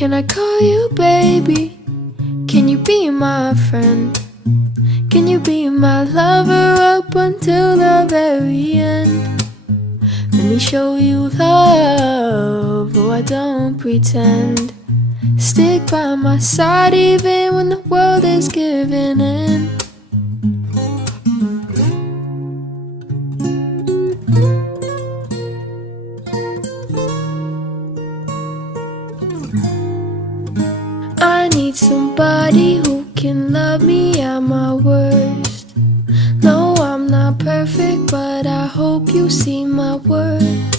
Can I call you baby? Can you be my friend? Can you be my lover up until the very end? Let me show you love, oh I don't pretend. Stick by my side even when the world is giving in. I need somebody who can love me at my worst. No, I'm not perfect, but I hope you see my worth.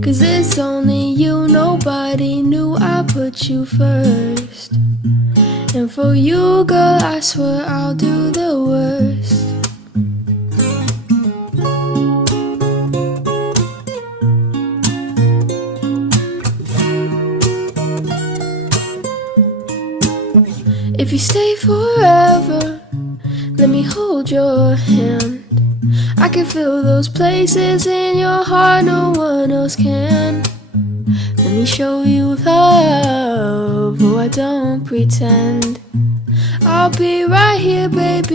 'Cause it's only you, nobody knew I put you first. And for you, girl, I swear I'll do the worst. If you stay forever, let me hold your hand. I can feel those places in your heart no one else can. Let me show you love, oh I don't pretend. I'll be right here, baby.